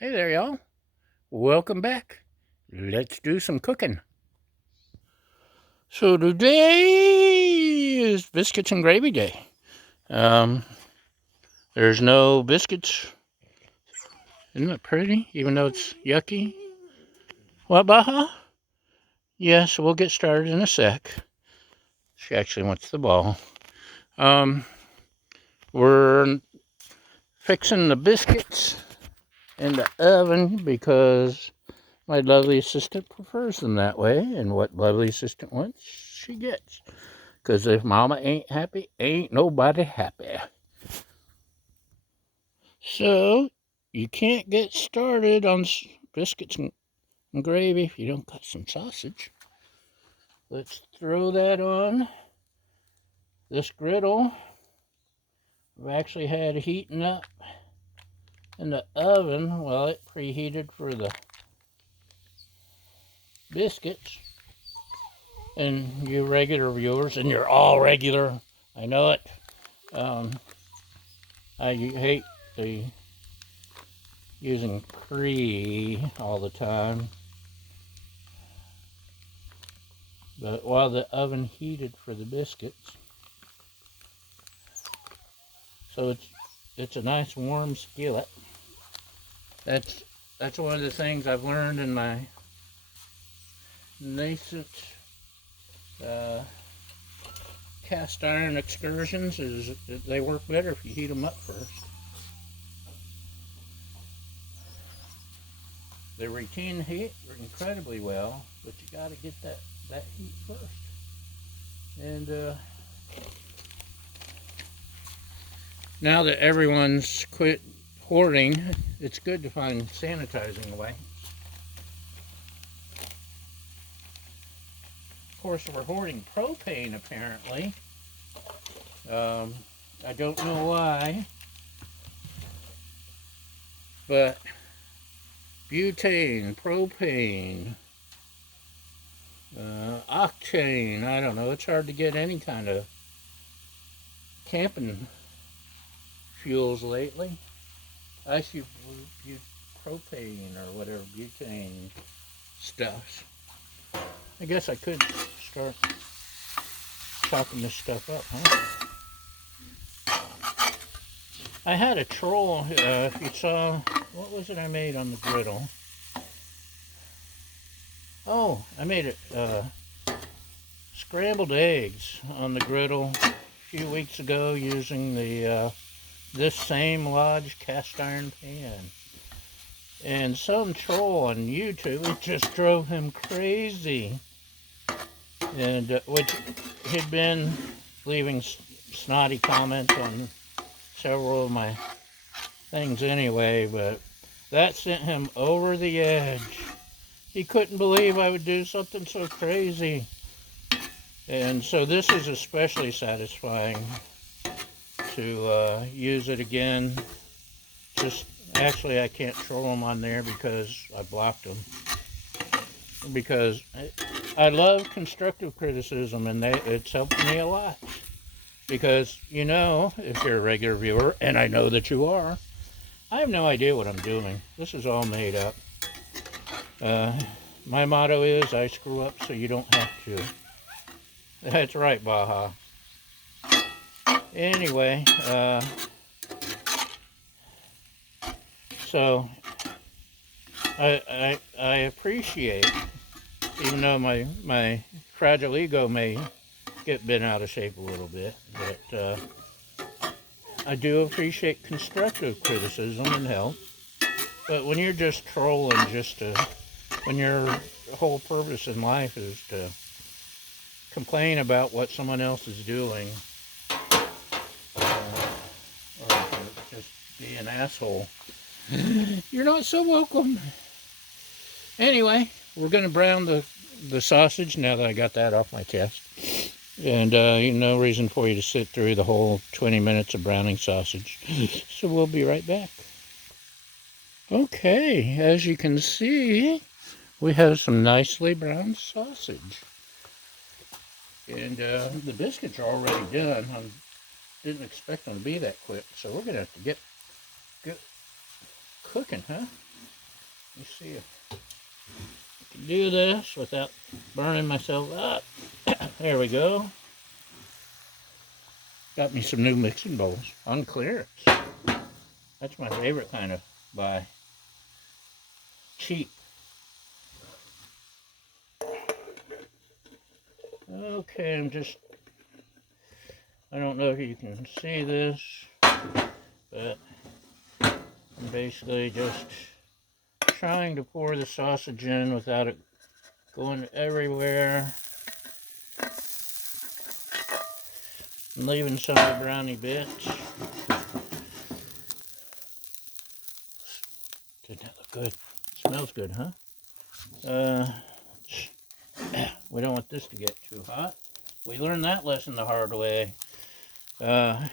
Hey there, y'all. Welcome back. Let's do some cooking. So today is biscuits and gravy day. Um, there's no biscuits. Isn't that pretty? Even though it's yucky. What, Baja? Yes, we'll get started in a sec. She actually wants the ball. Um, we're fixing the biscuits in the oven because my lovely assistant prefers them that way, and what lovely assistant wants, she gets. Because if mama ain't happy, ain't nobody happy. So, you can't get started on biscuits and gravy if you don't got some sausage. Let's throw that on this griddle. I've actually had heating up in the oven while it preheated for the biscuits. And you regular viewers, and you're all regular, I know it. I hate the using pre all the time. But while the oven heated for the biscuits, so it's a nice warm skillet. That's one of the things I've learned in my nascent uh, cast iron excursions is that they work better if you heat them up first. They retain heat incredibly well, but you got to get that heat first. And now that everyone's quit hoarding, it's good to find sanitizing wipes. Of course, we're hoarding propane apparently. I don't know why, but butane, propane, octane, I don't know. It's hard to get any kind of camping fuels lately. I see propane or whatever, butane stuff. I guess I could start chopping this stuff up, huh? I had a troll, if you saw, what was it I made on the griddle? Oh, I made it, scrambled eggs on the griddle a few weeks ago using the this same Lodge cast iron pan. And some troll on YouTube, it just drove him crazy. And which he'd been leaving snotty comments on several of my things anyway, but that sent him over the edge. He couldn't believe I would do something so crazy. And so this is especially satisfying to use it again. Just actually I can't troll them on there because I blocked them. Because I love constructive criticism, and it's helped me a lot. Because, you know, if you're a regular viewer, and I know that you are, I have no idea what I'm doing. This is all made up. My motto is, I screw up so you don't have to. That's right, Baja. Anyway, so I appreciate, even though my fragile ego may get bent out of shape a little bit, but I do appreciate constructive criticism and help. But when you're just trolling, when your whole purpose in life is to complain about what someone else is doing, or to just be an asshole, you're not so welcome. Anyway, we're going to brown the sausage now that I got that off my chest. And no reason for you to sit through the whole 20 minutes of browning sausage. So we'll be right back. Okay, as you can see, we have some nicely browned sausage. And the biscuits are already done. I didn't expect them to be that quick, so we're going to have to get cooking, huh? me see if I can do this without burning myself up. There we go. Got me some new mixing bowls on clearance. That's my favorite kind of buy. Cheap. Okay, I don't know if you can see this, but I'm basically just trying to pour the sausage in without it going everywhere. And leaving some of the brownie bits. Didn't that look good? Smells good, huh? We don't want this to get too hot. We learned that lesson the hard way. Some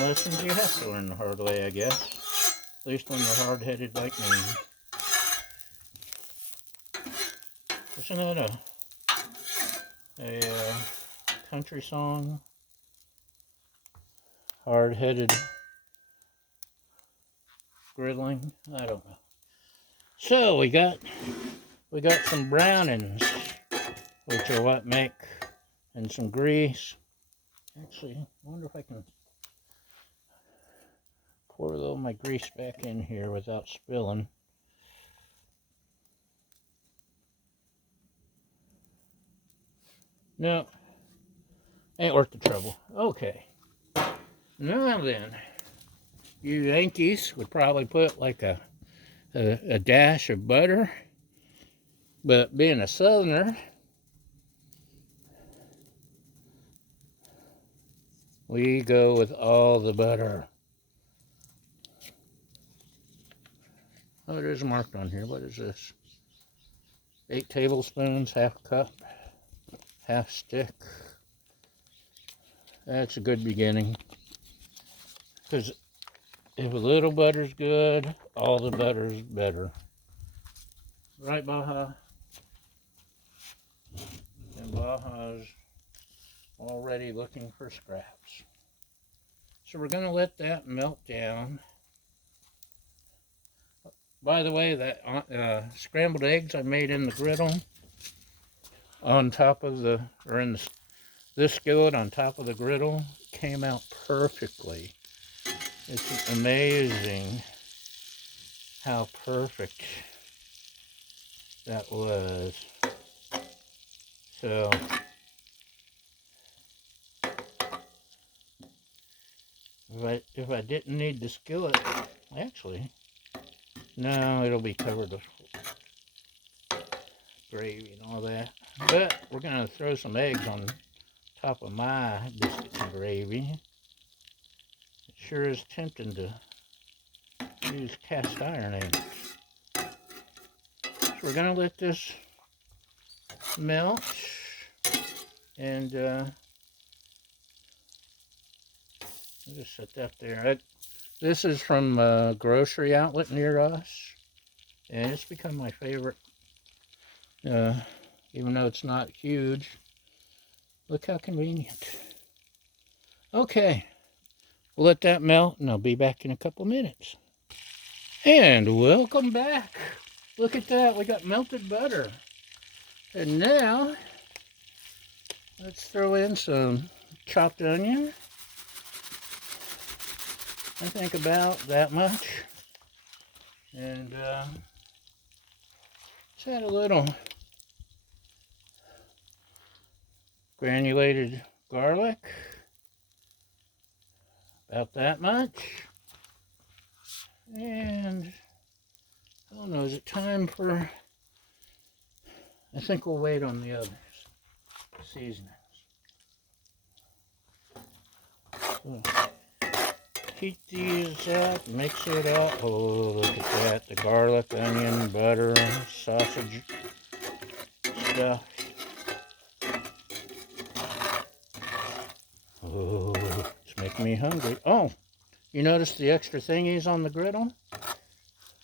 lessons you have to learn the hard way, I guess. At least when you're hard-headed like me. Isn't that a country song? Hard-headed griddling? I don't know. So we got some brownings, which are what make, and some grease. Actually, I wonder if I can pour a little of my grease back in here without spilling. No, ain't worth the trouble. Okay. Now then, you Yankees would probably put like a dash of butter, but being a Southerner, we go with all the butter. Oh, it is marked on here. What is this? 8 tablespoons, half cup, half stick. That's a good beginning. Because if a little butter's good, all the butter's better. Right, Baja? And Baja's already looking for scraps. So we're going to let that melt down. By the way, that scrambled eggs I made in the griddle on top of this skillet on top of the griddle came out perfectly. It's amazing how perfect that was. So if I didn't need the skillet, actually, no, it'll be covered with gravy and all that. But we're gonna throw some eggs on top of my biscuits and gravy. It sure is tempting to use cast iron eggs. So we're gonna let this melt, and I'll just set that there. This is from a grocery outlet near us, and it's become my favorite, even though it's not huge. Look how convenient. Okay, we'll let that melt, and I'll be back in a couple minutes. And welcome back. Look at that, we got melted butter. And now, let's throw in some chopped onion. I think about that much. And let's add a little granulated garlic. About that much. And I don't know, is it time for, I think we'll wait on the others. Seasonings. So, heat these up, mix it up. Oh, look at that. The garlic, onion, butter, sausage stuff. Oh, it's making me hungry. Oh, you notice the extra thingies on the griddle?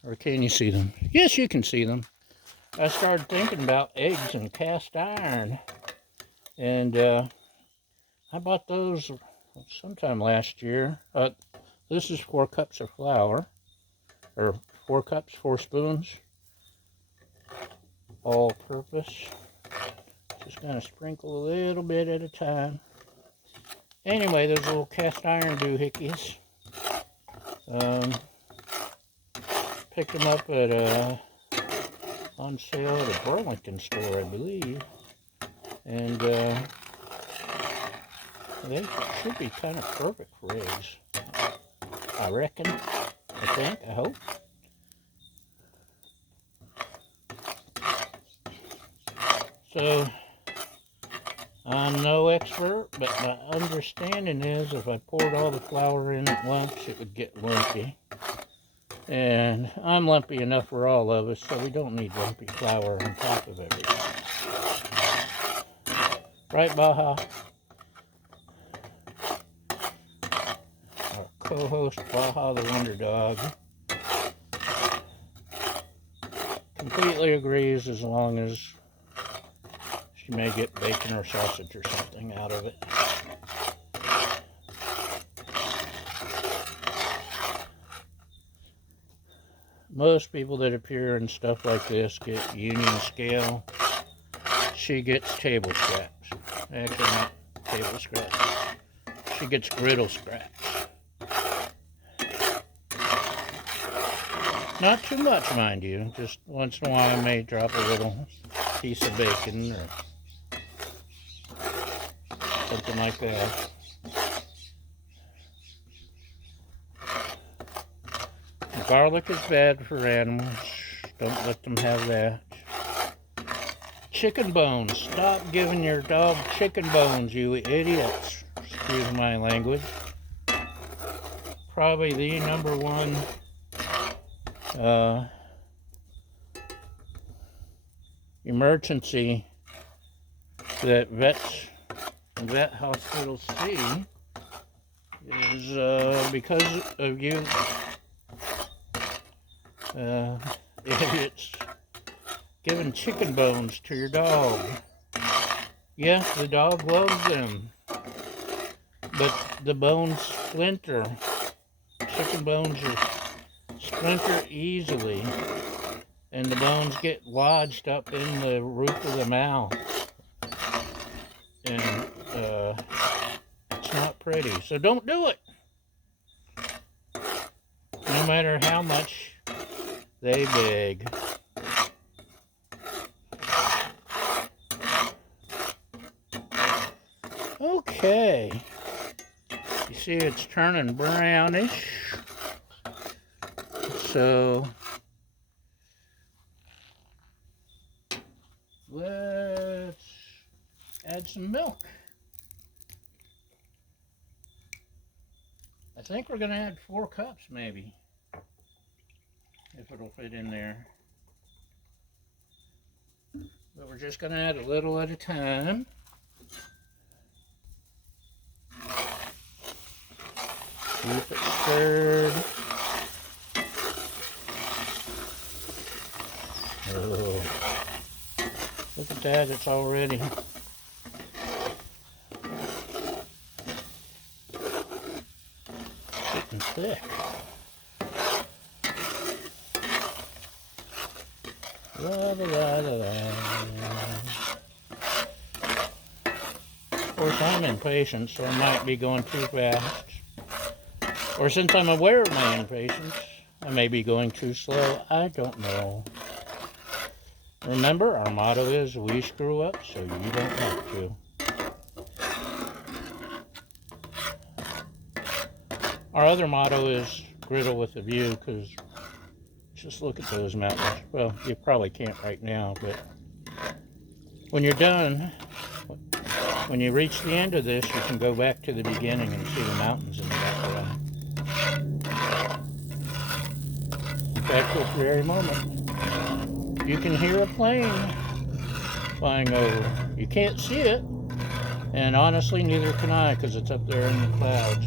Or can you see them? Yes, you can see them. I started thinking about eggs and cast iron. And I bought those sometime last year. This is 4 cups of flour, or 4 cups, 4 spoons, all purpose. Just gonna sprinkle a little bit at a time. Anyway, those little cast iron doohickeys. Picked them up at on sale at a Burlington store, I believe. And they should be kind of perfect for eggs. I reckon. I think. I hope. So, I'm no expert, but my understanding is if I poured all the flour in at once, it would get lumpy. And I'm lumpy enough for all of us, so we don't need lumpy flour on top of everything. Right, Baja? Our co-host, Baja the Wonder Dog, completely agrees as long as she may get bacon or sausage or something out of it. Most people that appear in stuff like this get union scale. She gets table scraps. Actually, not table scraps. She gets griddle scraps. Not too much, mind you. Just once in a while I may drop a little piece of bacon or something like that. Garlic is bad for animals. Don't let them have that. Chicken bones. Stop giving your dog chicken bones, you idiots. Excuse my language. Probably the number one emergency that vet hospitals see is because of you idiots giving chicken bones to your dog. Yes, the dog loves them, but the bones splinter. Chicken bones are splinter easily, and the bones get lodged up in the roof of the mouth, and it's not pretty. So don't do it, no matter how much they beg. Okay, you see it's turning brownish, so let's add some milk. I think we're going to add 4 cups maybe, if it'll fit in there. But we're just going to add a little at a time. Keep it stirred. Oh, look at that, it's already getting thick. La, la, la, la, la. Of course, I'm impatient, so I might be going too fast. Or since I'm aware of my impatience, I may be going too slow. I don't know. Remember, our motto is, we screw up so you don't have to. Our other motto is, griddle with a view, because just look at those mountains. Well, you probably can't right now, but when you're done, when you reach the end of this, you can go back to the beginning and see the mountains in the background. In fact, this very moment, you can hear a plane flying over. You can't see it, and honestly, neither can I, because it's up there in the clouds.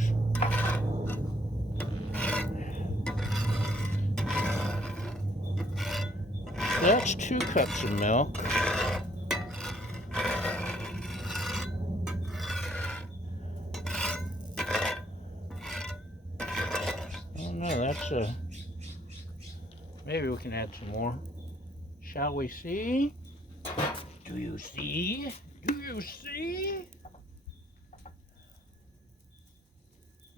That's 2 cups of milk. Oh no, that's Maybe we can add some more. Shall we see? Do you see? Do you see?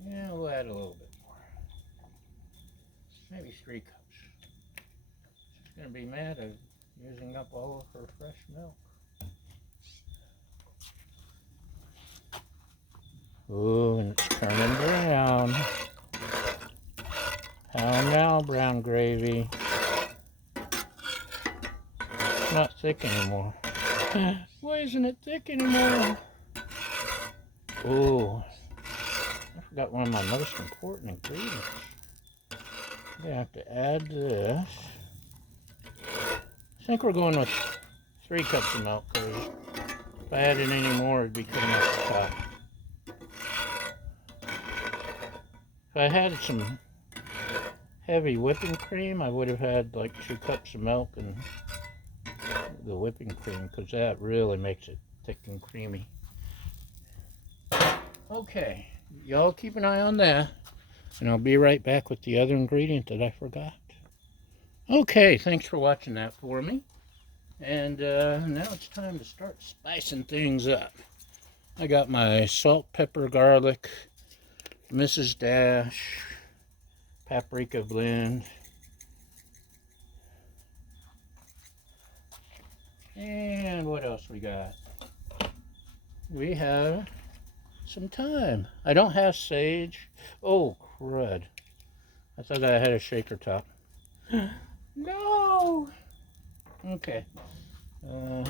Yeah, we'll add a little bit more. Maybe 3 cups. She's going to be mad at using up all of her fresh milk. Ooh, and it's turning brown. How now, brown gravy? It's not thick anymore. Why isn't it thick anymore? Ooh, I forgot one of my most important ingredients. I'm gonna have to add this. I think we're going with 3 cups of milk, because if I added any more, it'd be coming off the top. If I had some heavy whipping cream, I would have had like 2 cups of milk and the whipping cream, because that really makes it thick and creamy. Okay, y'all keep an eye on that, and I'll be right back with the other ingredient that I forgot. Okay, thanks for watching that for me. And now it's time to start spicing things up. I got my salt, pepper, garlic, Mrs. Dash, paprika blend, and what else we got? We have some thyme. I don't have sage. Oh, crud. I thought I had a shaker top. No! Okay. We'll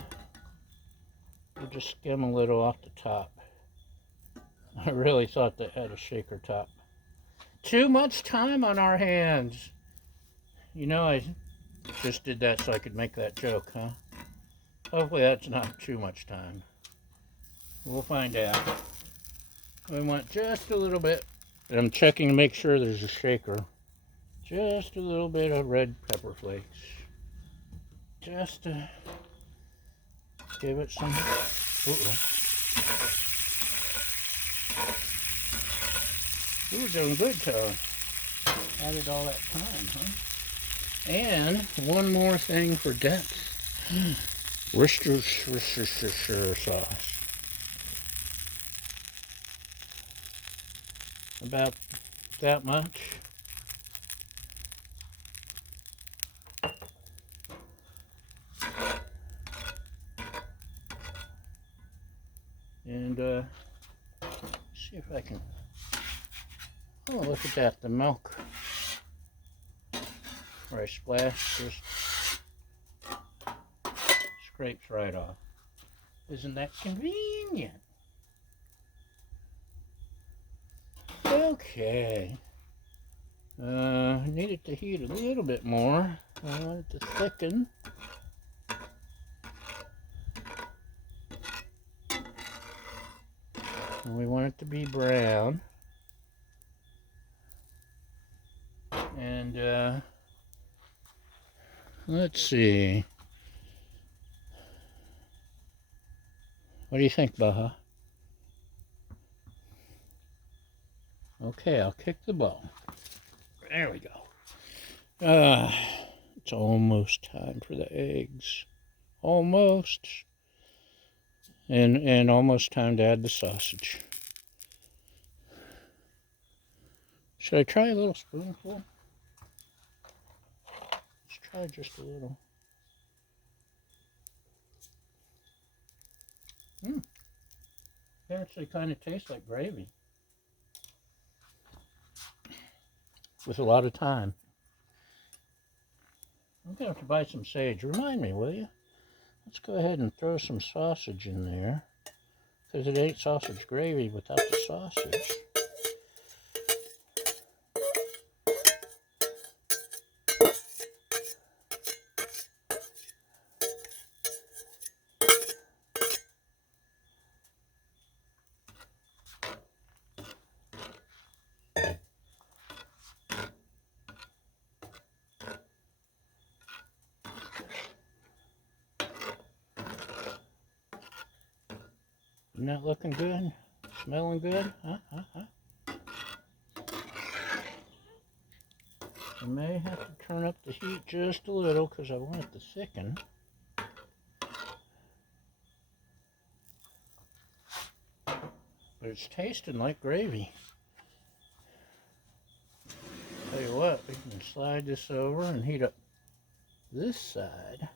just skim a little off the top. I really thought they had a shaker top. Too much time on our hands. You know, I just did that so I could make that joke, huh? Hopefully that's not too much time. We'll find out. We want just a little bit. And I'm checking to make sure there's a shaker. Just a little bit of red pepper flakes. Just to give it some... We were doing good till added all that time, huh? And one more thing for depth. Worcestershire sauce. About that much. And see if I can... Oh, look at that, the milk where I splashed just scrapes right off. Isn't that convenient? Okay. I need it to heat a little bit more. I want it to thicken. And we want it to be brown. And let's see. What do you think, Baha? Okay, I'll kick the ball. There we go. It's almost time for the eggs. Almost. And almost time to add the sausage. Should I try a little spoonful? Let's try just a little. It actually kind of tastes like gravy. With a lot of thyme. I'm going to have to buy some sage. Remind me, will you? Let's go ahead and throw some sausage in there. Because it ain't sausage gravy without the sausage. Isn't that looking good? Smelling good? Huh? I may have to turn up the heat just a little because I want it to thicken. But it's tasting like gravy. Tell you what, we can slide this over and heat up this side.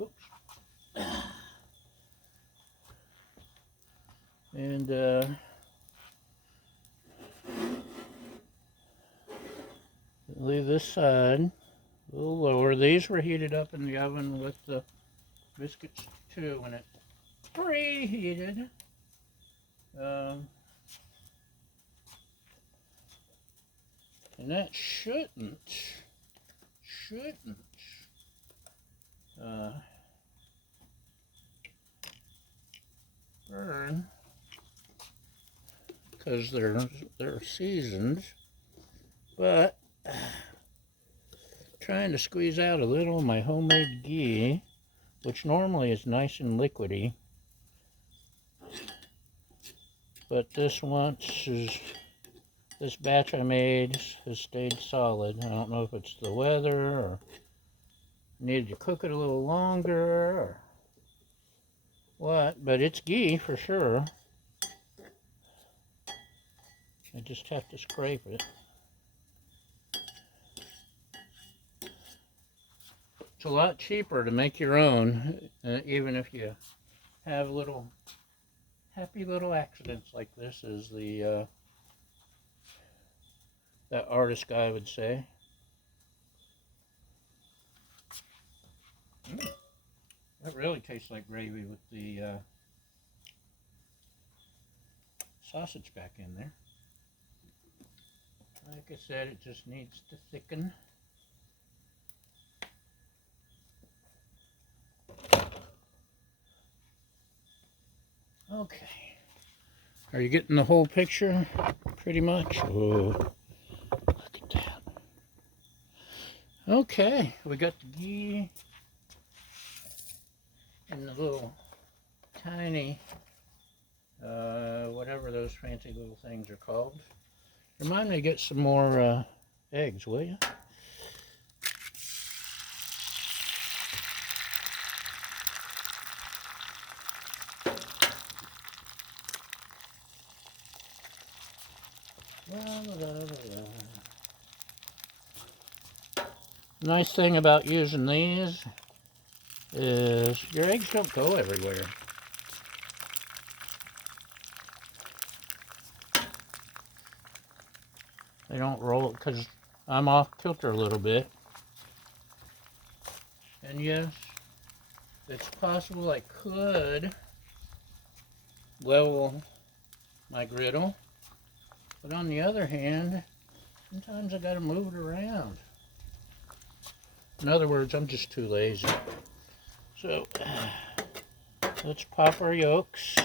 Oops. And leave this side a little lower. These were heated up in the oven with the biscuits too when it preheated. And that shouldn't burn because they're seasoned, but trying to squeeze out a little of my homemade ghee, which normally is nice and liquidy, but this batch I made has stayed solid. I don't know if it's the weather or needed to cook it a little longer or what, but it's ghee for sure. I just have to scrape it. It's a lot cheaper to make your own, even if you have happy little accidents like this, as that artist guy would say. That really tastes like gravy with the sausage back in there. Like I said, it just needs to thicken. Okay. Are you getting the whole picture? Pretty much. Oh, look at that. Okay, we got the ghee and the little tiny, whatever those fancy little things are called. Remind me to get some more eggs, will you? Nice thing about using these is your eggs don't go everywhere. They don't roll because I'm off kilter a little bit. And yes, it's possible I could level my griddle, but on the other hand, sometimes I gotta move it around. In other words, I'm just too lazy. So let's pop our yolks.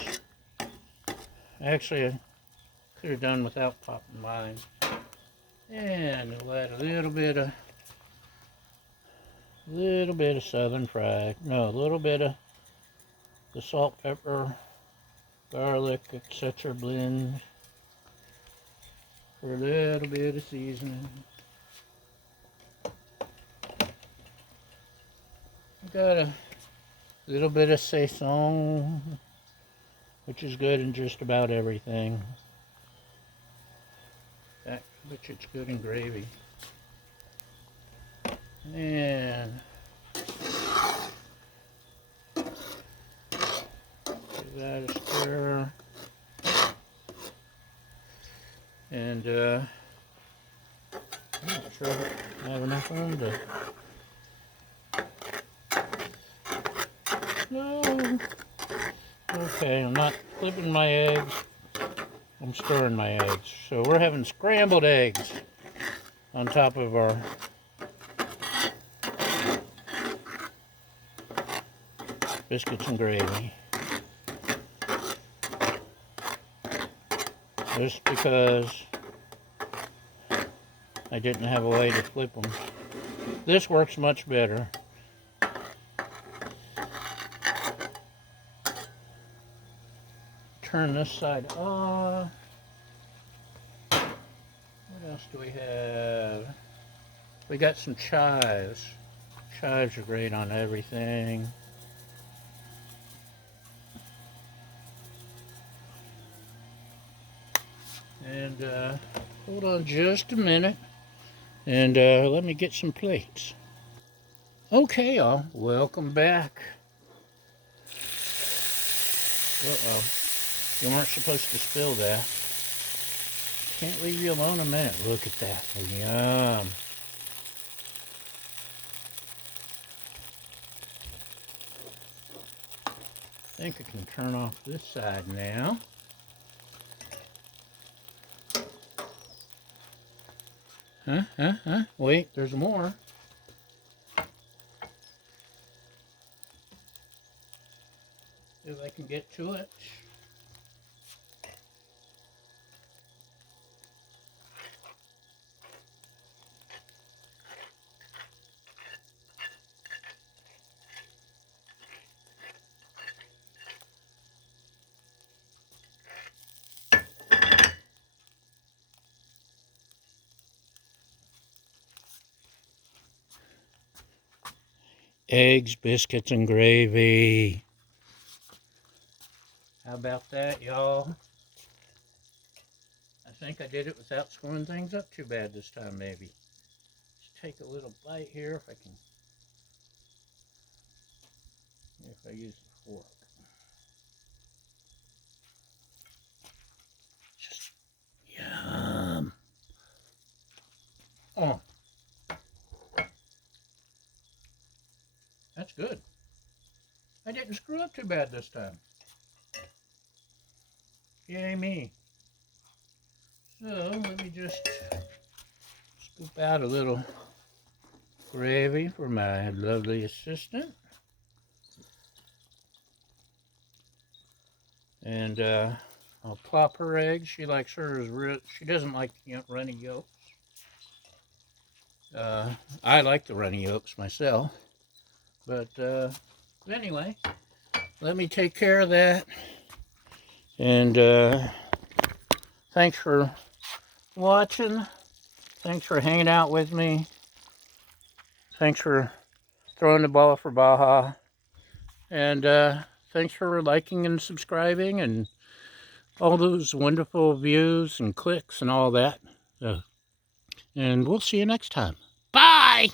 Actually, I could have done without popping mine. And we'll add a little bit of southern fried. No, a little bit of the salt, pepper, garlic, etc. blend for a little bit of seasoning. Got a little bit of saison, which is good in just about everything. Which it's good in gravy. And give that a stir. And I'm not sure if I have enough room to. No. Okay, I'm not flipping my eggs. I'm stirring my eggs. So we're having scrambled eggs on top of our biscuits and gravy. Just because I didn't have a way to flip them. This works much better. Turn this side off. What else do we have? We got some chives. Chives are great on everything. And hold on just a minute. And let me get some plates. Okay, y'all. Welcome back. Uh-oh. You weren't supposed to spill that. Can't leave you alone a minute. Look at that. Yum. I think I can turn off this side now. Wait, there's more. If I can get to it. Eggs, biscuits, and gravy. How about that, y'all? I think I did it without screwing things up too bad this time, maybe. Let's take a little bite here if I can. If I use the fork. Just yum. Oh. That's good. I didn't screw up too bad this time. Yay me. So let me just scoop out a little gravy for my lovely assistant. And I'll plop her eggs. She likes hers real. She doesn't like runny yolks. I like the runny yolks myself. But anyway, let me take care of that. And thanks for watching. Thanks for hanging out with me. Thanks for throwing the ball for Baja. And thanks for liking and subscribing and all those wonderful views and clicks and all that. And we'll see you next time. Bye!